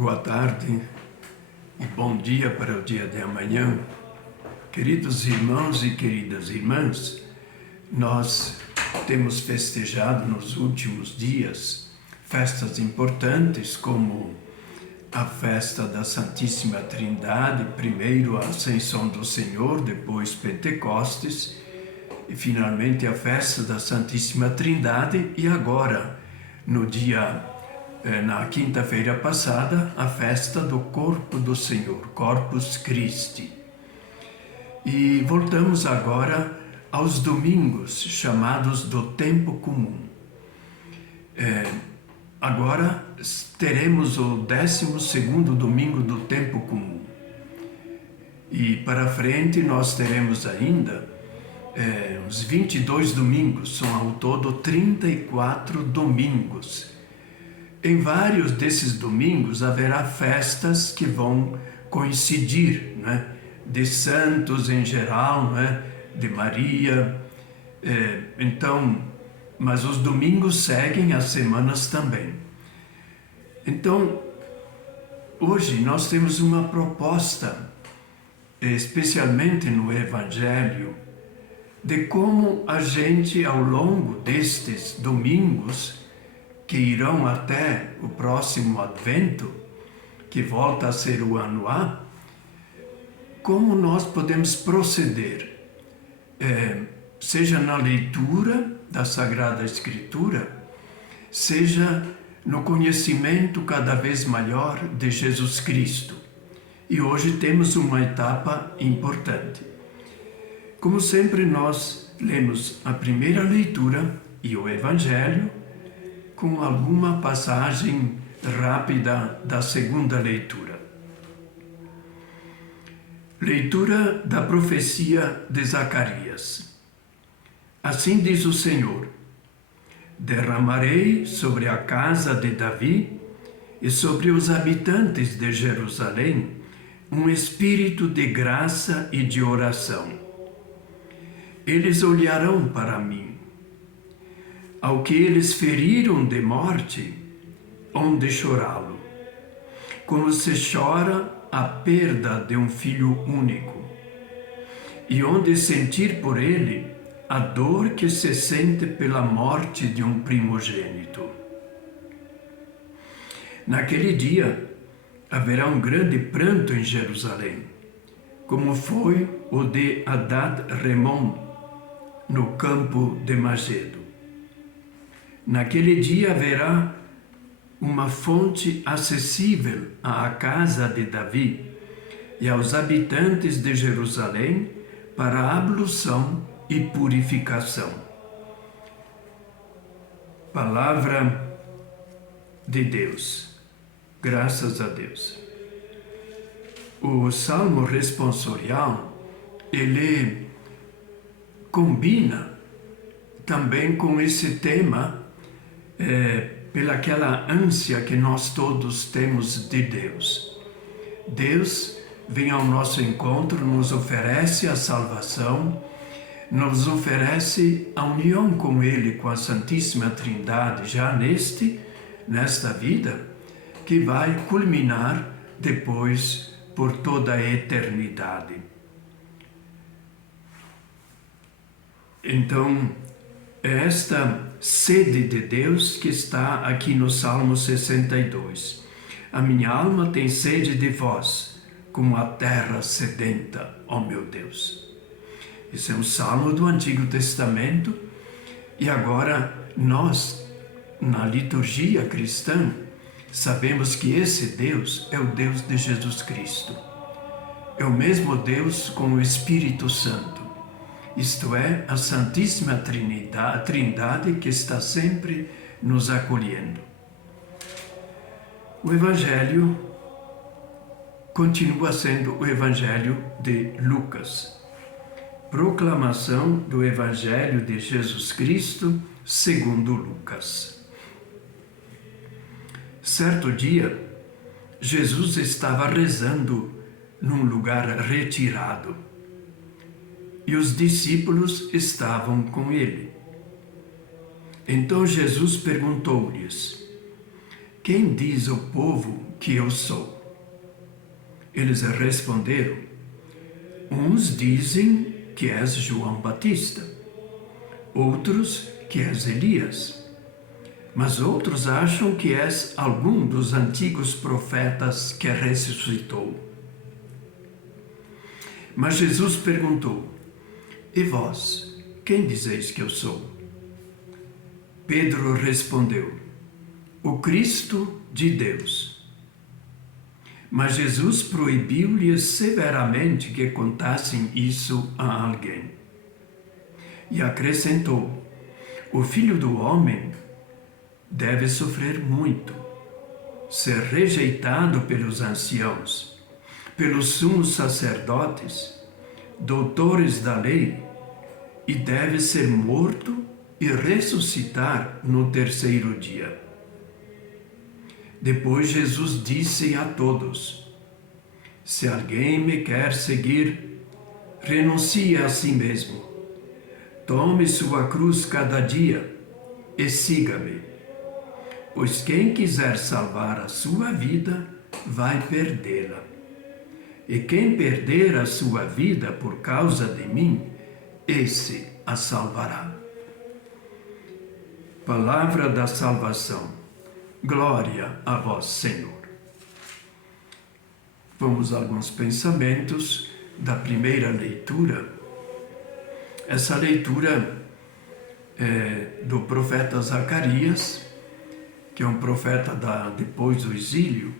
Boa tarde e bom dia para o dia de amanhã. Queridos irmãos e queridas irmãs, nós temos festejado nos últimos dias festas importantes como a festa da Santíssima Trindade, primeiro a Ascensão do Senhor, depois Pentecostes, e finalmente a festa da Santíssima Trindade, e agora, na quinta-feira passada, a festa do Corpo do Senhor, Corpus Christi. E voltamos agora aos domingos, chamados do tempo comum. Agora teremos o 12º domingo do tempo comum. E para frente nós teremos ainda uns 22 domingos, são ao todo 34 domingos. Em vários desses domingos haverá festas que vão coincidir, né? De santos em geral, né? De Maria. Mas os domingos seguem as semanas também. Então, hoje nós temos uma proposta, especialmente no Evangelho, de como a gente, ao longo destes domingos, que irão até o próximo Advento, que volta a ser o ano A, como nós podemos proceder, seja na leitura da Sagrada Escritura, seja no conhecimento cada vez maior de Jesus Cristo. E hoje temos uma etapa importante. Como sempre, nós lemos a primeira leitura e o Evangelho, com alguma passagem rápida da segunda leitura. Leitura da profecia de Zacarias. Assim diz o Senhor: derramarei sobre a casa de Davi e sobre os habitantes de Jerusalém um espírito de graça e de oração. Eles olharão para mim. Ao que eles feriram de morte, onde chorá-lo, como se chora a perda de um filho único, e onde sentir por ele a dor que se sente pela morte de um primogênito. Naquele dia haverá um grande pranto em Jerusalém, como foi o de Hadad-Remon, no campo de Magedo. Naquele dia haverá uma fonte acessível à casa de Davi e aos habitantes de Jerusalém para ablução e purificação. Palavra de Deus. Graças a Deus. O Salmo responsorial, ele combina também com esse tema, pelaquela ânsia que nós todos temos de Deus. Deus vem ao nosso encontro, nos oferece a salvação, nos oferece a união com Ele, com a Santíssima Trindade, já nesta vida, que vai culminar depois por toda a eternidade. Então, é esta sede de Deus que está aqui no Salmo 62. A minha alma tem sede de vós, como a terra sedenta, ó meu Deus. Esse é um salmo do Antigo Testamento, e agora nós, na liturgia cristã, sabemos que esse Deus é o Deus de Jesus Cristo. É o mesmo Deus com o Espírito Santo. Isto é, a Santíssima Trindade que está sempre nos acolhendo. O Evangelho continua sendo o Evangelho de Lucas. Proclamação do Evangelho de Jesus Cristo segundo Lucas. Certo dia, Jesus estava rezando num lugar retirado, e os discípulos estavam com ele. Então Jesus perguntou-lhes: quem diz o povo que eu sou? Eles responderam: uns dizem que és João Batista, outros que és Elias, mas outros acham que és algum dos antigos profetas que ressuscitou. Mas Jesus perguntou: e vós, quem dizeis que eu sou? Pedro respondeu: o Cristo de Deus. Mas Jesus proibiu-lhes severamente que contassem isso a alguém. E acrescentou: o Filho do Homem deve sofrer muito, ser rejeitado pelos anciãos, pelos sumos sacerdotes, doutores da lei, e deve ser morto e ressuscitar no terceiro dia. Depois Jesus disse a todos: se alguém me quer seguir, renuncie a si mesmo, tome sua cruz cada dia e siga-me. Pois quem quiser salvar a sua vida, vai perdê-la. E quem perder a sua vida por causa de mim, esse a salvará. Palavra da salvação. Glória a vós, Senhor. Vamos a alguns pensamentos da primeira leitura. Essa leitura é do profeta Zacarias, que é um profeta depois do exílio,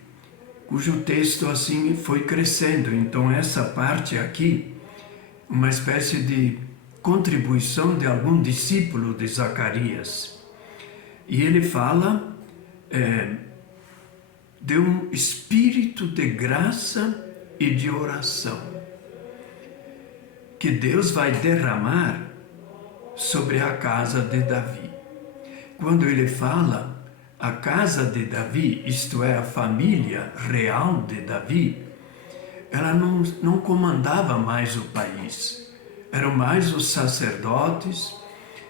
cujo texto assim foi crescendo. Então essa parte aqui, uma espécie de contribuição de algum discípulo de Zacarias. E ele fala de um espírito de graça e de oração que Deus vai derramar sobre a casa de Davi. Quando ele fala a casa de Davi, isto é, a família real de Davi, ela não comandava mais o país. Eram mais os sacerdotes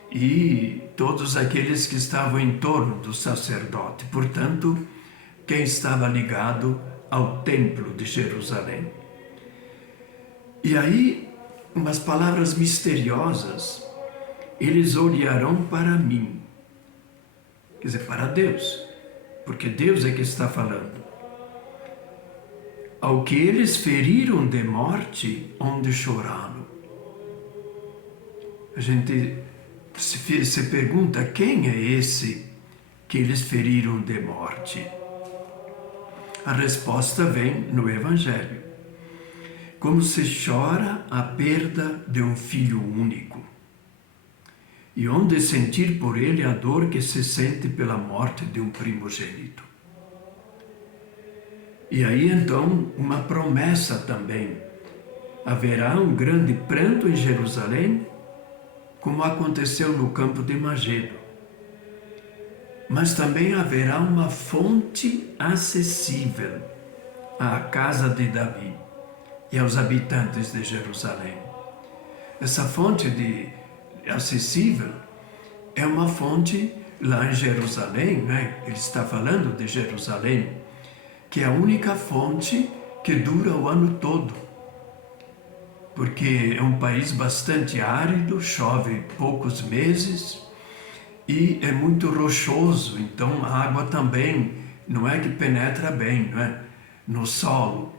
e todos aqueles que estavam em torno do sacerdote. Portanto, quem estava ligado ao templo de Jerusalém. E aí, umas palavras misteriosas: eles olharão para mim. Quer dizer, para Deus, porque Deus é que está falando. Ao que eles feriram de morte, onde choraram. A gente se pergunta: quem é esse que eles feriram de morte? A resposta vem no Evangelho. Como se chora a perda de um filho único, e onde sentir por ele a dor que se sente pela morte de um primogênito. E aí então uma promessa também: haverá um grande pranto em Jerusalém, como aconteceu no campo de Magedo. Mas também haverá uma fonte acessível à casa de Davi e aos habitantes de Jerusalém. Essa fonte acessível é uma fonte lá em Jerusalém, né? Ele está falando de Jerusalém, que é a única fonte que dura o ano todo. Porque é um país bastante árido, chove poucos meses e é muito rochoso, então a água também não é que penetra bem, não é? No solo.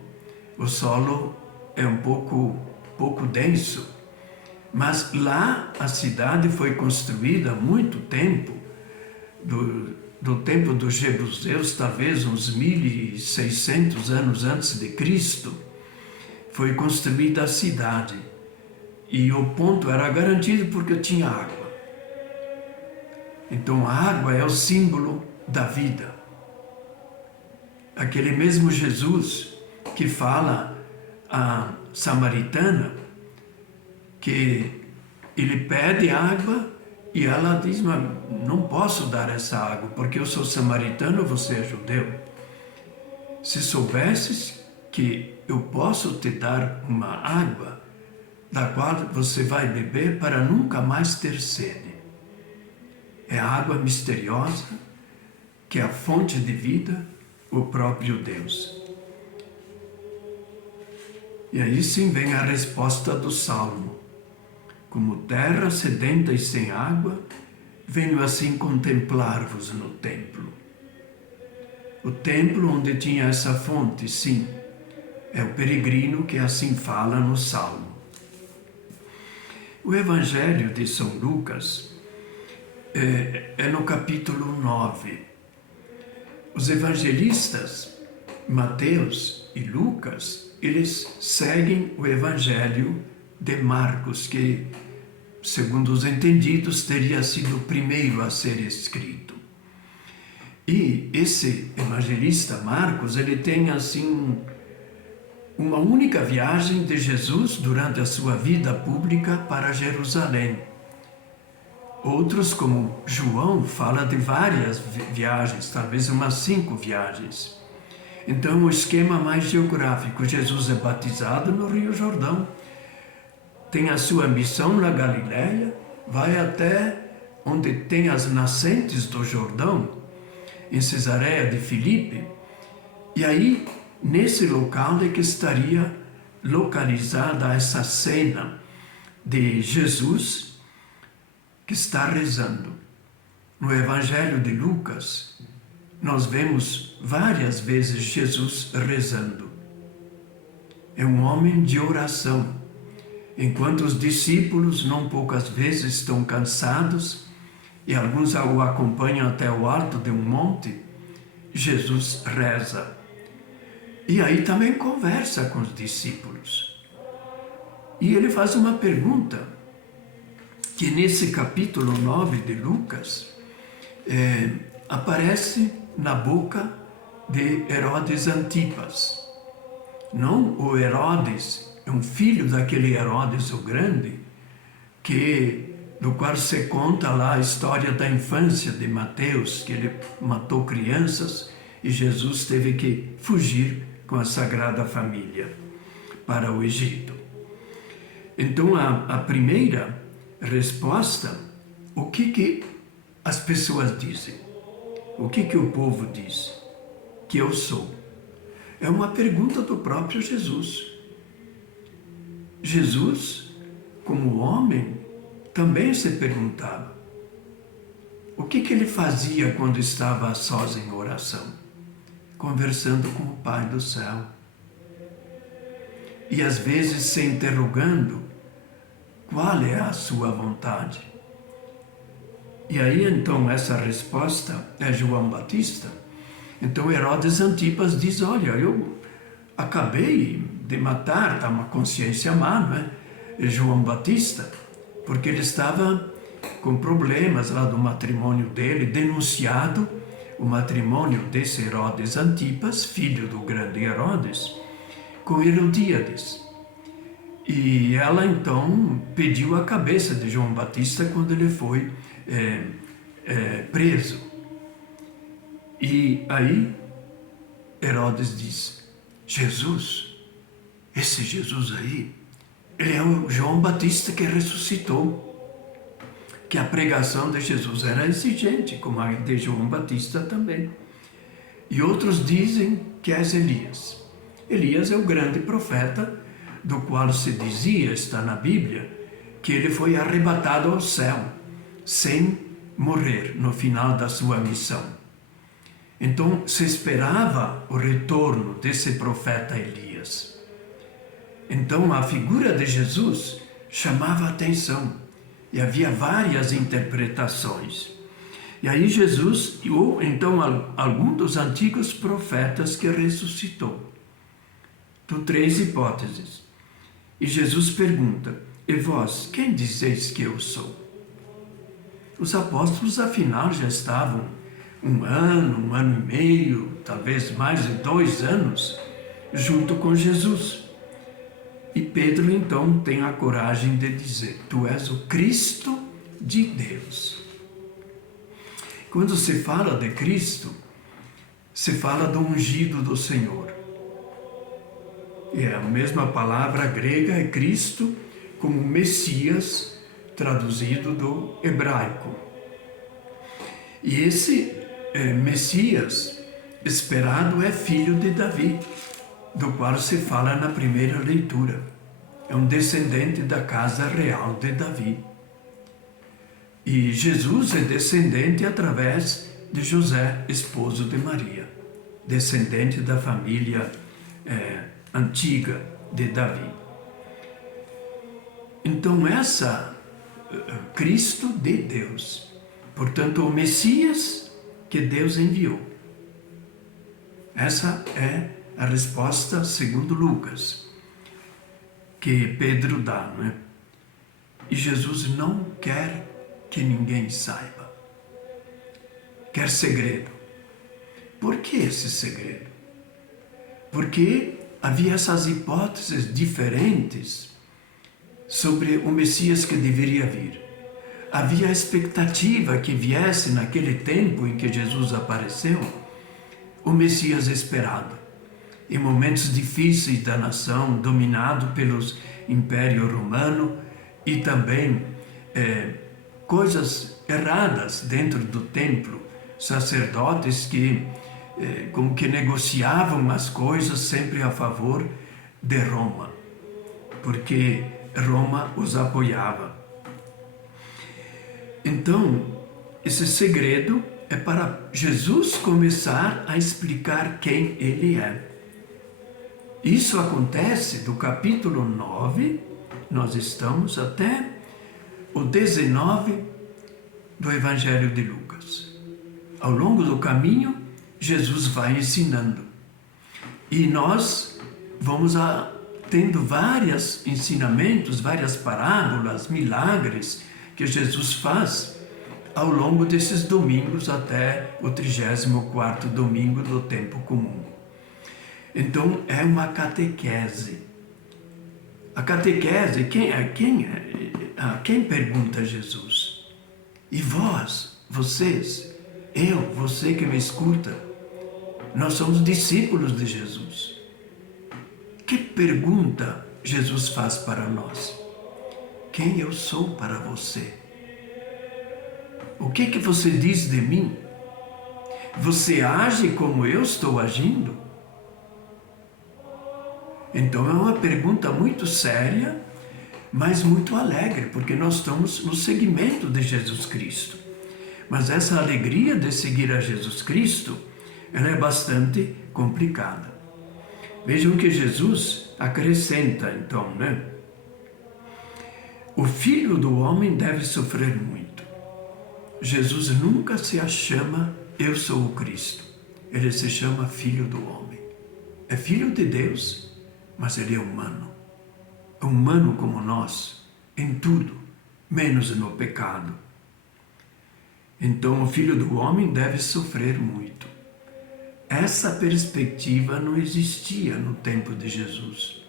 O solo é um pouco denso, mas lá a cidade foi construída há muito tempo, do tempo dos jebuseus, talvez uns 1600 anos antes de Cristo. Foi construída a cidade e o ponto era garantido porque tinha água. Então a água é o símbolo da vida. Aquele mesmo Jesus que fala a samaritana que ele pede água e ela diz: mas não posso dar essa água porque eu sou samaritano, você é judeu. Se soubesses que eu posso te dar uma água da qual você vai beber para nunca mais ter sede. É a água misteriosa que é a fonte de vida, o próprio Deus. E aí sim vem a resposta do Salmo. Como terra sedenta e sem água, venho assim contemplar-vos no templo. O templo onde tinha essa fonte, sim, é o peregrino que assim fala no Salmo. O Evangelho de São Lucas é no capítulo 9. Os evangelistas, Mateus e Lucas, eles seguem o Evangelho de Marcos, que, segundo os entendidos, teria sido o primeiro a ser escrito. E esse evangelista Marcos, ele tem assim uma única viagem de Jesus durante a sua vida pública para Jerusalém. Outros, como João, fala de várias viagens, talvez umas 5 viagens. Então, o esquema mais geográfico: Jesus é batizado no Rio Jordão, tem a sua missão na Galileia, vai até onde tem as nascentes do Jordão, em Cesareia de Filipe, e aí, nesse local é que estaria localizada essa cena de Jesus que está rezando. No Evangelho de Lucas, nós vemos várias vezes Jesus rezando. É um homem de oração. Enquanto os discípulos, não poucas vezes, estão cansados e alguns o acompanham até o alto de um monte, Jesus reza. E aí também conversa com os discípulos. E ele faz uma pergunta, que nesse capítulo 9 de Lucas, aparece na boca de Herodes Antipas. Não o Herodes, é um filho daquele Herodes o Grande, do qual se conta lá a história da infância de Mateus, que ele matou crianças e Jesus teve que fugir com a Sagrada Família para o Egito. Então, a primeira resposta, o que as pessoas dizem? O que o povo diz? Que eu sou. É uma pergunta do próprio Jesus. Jesus, como homem, também se perguntava. O que ele fazia quando estava a sós em oração? Conversando com o Pai do céu. E às vezes se interrogando qual é a sua vontade. E aí então essa resposta é João Batista. Então Herodes Antipas diz: olha, eu acabei de matar, está uma consciência má, não é? João Batista, porque ele estava com problemas lá do matrimônio dele, denunciado o matrimônio desse Herodes Antipas, filho do grande Herodes, com Herodíades. E ela então pediu a cabeça de João Batista quando ele foi preso. E aí Herodes diz: Jesus, esse Jesus aí, ele é o João Batista que ressuscitou. Que a pregação de Jesus era exigente, como a de João Batista também. E outros dizem que és Elias. Elias é o grande profeta, do qual se dizia, está na Bíblia, que ele foi arrebatado ao céu, sem morrer no final da sua missão. Então se esperava o retorno desse profeta Elias. Então a figura de Jesus chamava a atenção. E havia várias interpretações. E aí Jesus, ou então algum dos antigos profetas que ressuscitou. Então, 3 hipóteses. E Jesus pergunta: e vós, quem dizeis que eu sou? Os apóstolos, afinal, já estavam 1 ano, 1 ano e meio, talvez mais de 2 anos, junto com Jesus. E Pedro, então, tem a coragem de dizer: tu és o Cristo de Deus. Quando se fala de Cristo, se fala do ungido do Senhor. E a mesma palavra grega é Cristo, como Messias, traduzido do hebraico. E esse Messias esperado é filho de Davi, do qual se fala na primeira leitura. É um descendente da casa real de Davi. E Jesus é descendente através de José, esposo de Maria, descendente da família antiga de Davi. Então, Cristo de Deus, portanto, o Messias que Deus enviou. Essa é a resposta segundo Lucas, que Pedro dá, não é? E Jesus não quer que ninguém saiba. Quer segredo. Por que esse segredo? Porque havia essas hipóteses diferentes sobre o Messias que deveria vir. Havia a expectativa que viesse naquele tempo em que Jesus apareceu, o Messias esperado. Em momentos difíceis da nação, dominado pelos Império Romano e também coisas erradas dentro do templo, sacerdotes que como que negociavam as coisas sempre a favor de Roma, porque Roma os apoiava. Então, esse segredo é para Jesus começar a explicar quem ele é. Isso acontece do capítulo 9, nós estamos até o 19 do Evangelho de Lucas. Ao longo do caminho, Jesus vai ensinando. E nós vamos tendo vários ensinamentos, várias parábolas, milagres que Jesus faz ao longo desses domingos até o 34º domingo do tempo comum. Então, é uma catequese. A catequese, quem pergunta a Jesus? E vós, vocês, você que me escuta, nós somos discípulos de Jesus. Que pergunta Jesus faz para nós? Quem eu sou para você? O que você diz de mim? Você age como eu estou agindo? Então é uma pergunta muito séria, mas muito alegre, porque nós estamos no seguimento de Jesus Cristo. Mas essa alegria de seguir a Jesus Cristo, ela é bastante complicada. Vejam que Jesus acrescenta, então, né? O Filho do Homem deve sofrer muito. Jesus nunca se chama eu sou o Cristo. Ele se chama Filho do Homem. É Filho de Deus, mas ele é humano. É humano como nós, em tudo, menos no pecado. Então o Filho do Homem deve sofrer muito. Essa perspectiva não existia no tempo de Jesus.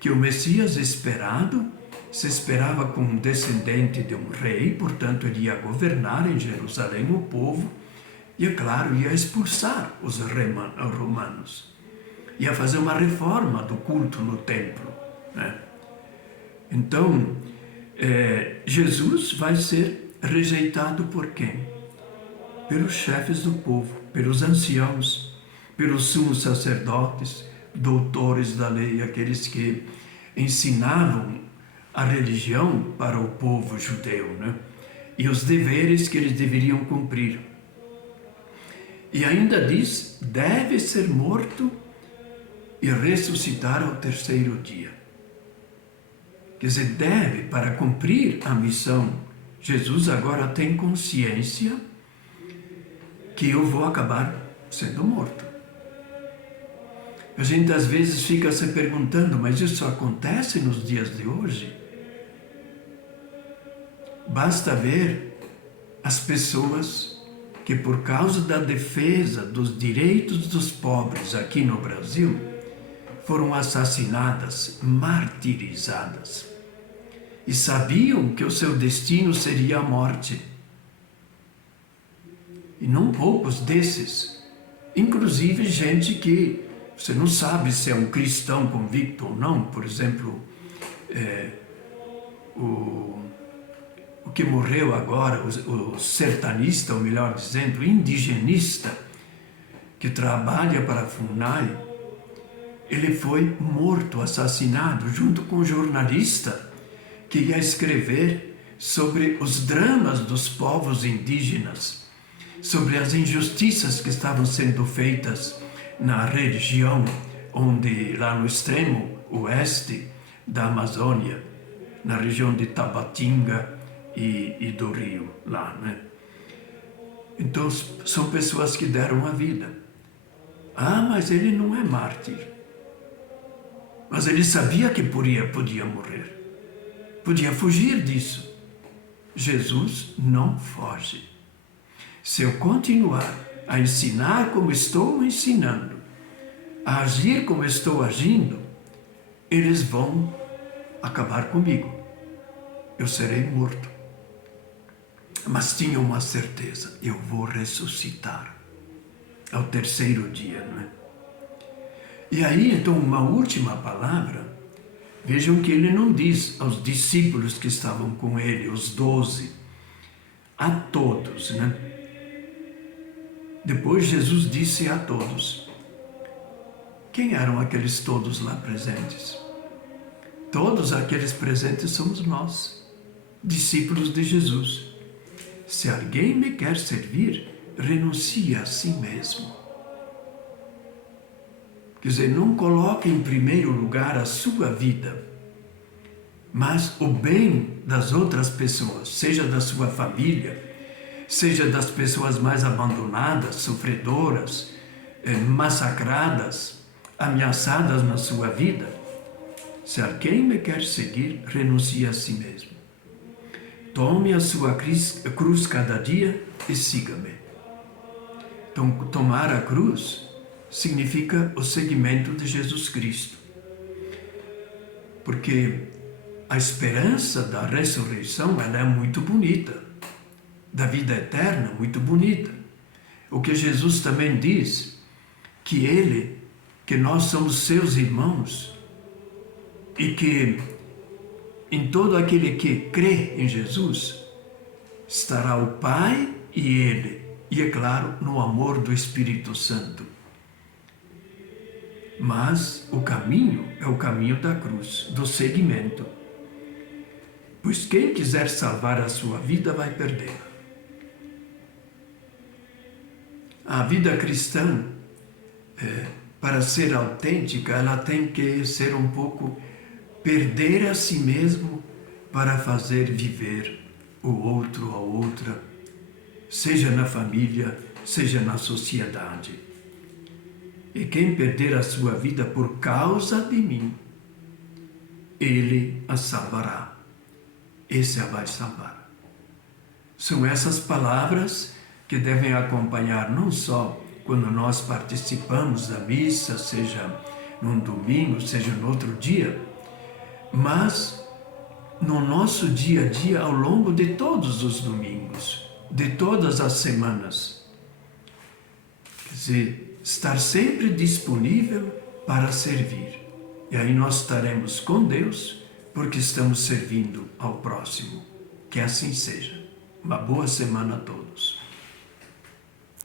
Que o Messias esperado se esperava como um descendente de um rei, portanto ele ia governar em Jerusalém o povo e, é claro, ia expulsar os romanos. Ia fazer uma reforma do culto no templo, né? Então, Jesus vai ser rejeitado por quem? Pelos chefes do povo, pelos anciãos, pelos sumos sacerdotes, doutores da lei, aqueles que ensinavam a religião para o povo judeu, né? E os deveres que eles deveriam cumprir. E ainda diz, deve ser morto e ressuscitar ao terceiro dia. Quer dizer, deve, para cumprir a missão, Jesus agora tem consciência que eu vou acabar sendo morto. A gente às vezes fica se perguntando, mas isso acontece nos dias de hoje? Basta ver as pessoas que, por causa da defesa dos direitos dos pobres aqui no Brasil, foram assassinadas, martirizadas, e sabiam que o seu destino seria a morte. E não poucos desses, inclusive gente que você não sabe se é um cristão convicto ou não, por exemplo, o que morreu agora, o sertanista, ou melhor dizendo, o indigenista, que trabalha para a FUNAI, ele foi morto, assassinado, junto com o jornalista que ia escrever sobre os dramas dos povos indígenas, sobre as injustiças que estavam sendo feitas na região onde, lá no extremo oeste da Amazônia, na região de Tabatinga e do Rio, lá, né? Então, são pessoas que deram a vida. Ah, mas ele não é mártir. Mas ele sabia que podia morrer. Podia fugir disso. Jesus não foge. Se eu continuar a ensinar como estou ensinando, a agir como estou agindo, eles vão acabar comigo. Eu serei morto. Mas tinha uma certeza: eu vou ressuscitar ao terceiro dia, não é? E aí, então, uma última palavra. Vejam que ele não diz aos discípulos que estavam com ele, os 12, a todos, né? Depois Jesus disse a todos. Quem eram aqueles todos lá presentes? Todos aqueles presentes somos nós, discípulos de Jesus. Se alguém me quer servir, renuncie a si mesmo. Quer dizer, não coloque em primeiro lugar a sua vida, mas o bem das outras pessoas, seja da sua família, seja das pessoas mais abandonadas, sofredoras, massacradas, ameaçadas na sua vida. Se alguém me quer seguir, renuncie a si mesmo. Tome a sua cruz cada dia e siga-me. Então, tomar a cruz significa o seguimento de Jesus Cristo. Porque a esperança da ressurreição, ela é muito bonita. Da vida eterna, muito bonita. O que Jesus também diz, que nós somos seus irmãos e que em todo aquele que crê em Jesus estará o Pai e Ele, e é claro, no amor do Espírito Santo. Mas o caminho é o caminho da cruz, do seguimento. Pois quem quiser salvar a sua vida vai perdê-la. A vida cristã, para ser autêntica, ela tem que ser um pouco perder a si mesmo para fazer viver o outro, a outra, seja na família, seja na sociedade. E quem perder a sua vida por causa de mim, ele a salvará. Esse a vai salvar. São essas palavras que devem acompanhar não só quando nós participamos da missa, seja num domingo, seja no outro dia, mas no nosso dia a dia ao longo de todos os domingos, de todas as semanas. Quer dizer, estar sempre disponível para servir. E aí nós estaremos com Deus, porque estamos servindo ao próximo. Que assim seja. Uma boa semana a todos.